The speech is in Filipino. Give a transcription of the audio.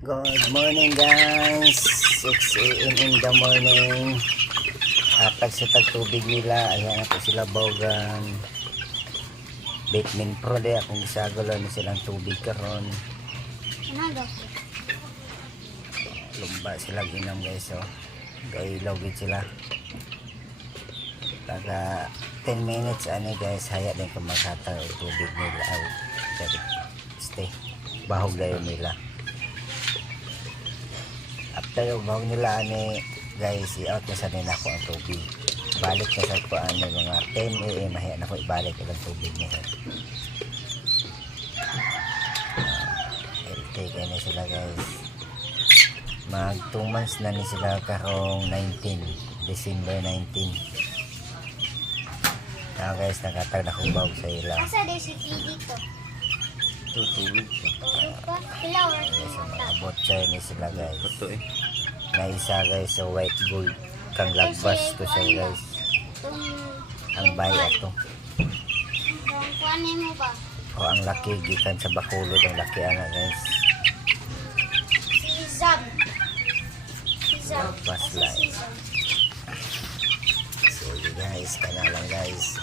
Good morning guys, 6 a.m. in the morning. Atag sa tagtubig nila, ayan ako sila bogan. Bateman Pro de akong isagolo na silang tubig karon. Lumba sila ginam guys, so gailaw gid sila. Taga 10 minutes ani guys, haya din ka makata og tubig nila aw. Stay. Bahog dayon nila. After yung bahog nila ani guys, i-out na sa nila ko ang tubig. Balik na sa ko ano mga 10 a.m. haya na ko ibalik ang tubig nila. LT kaya na sila guys. Mag 2 months na ni sila karong 19 December 19. Now guys, nakatag na kong bahog sa ila. Asa day si Kidi to? Tutulog. Tulog ka? Pilaw or Guys, maabot siya ni sila guys. Ito eh. Na isa guys sa white gold. Kang lagbas to siya guys. Ang bayat to. Kung kuhanin mo ba? O ang laki gikan sa Bacolod, ang laki ana guys. Si Zab. Si Zab. Lagbas Asa lang. si Zab? So guys, kana lang guys.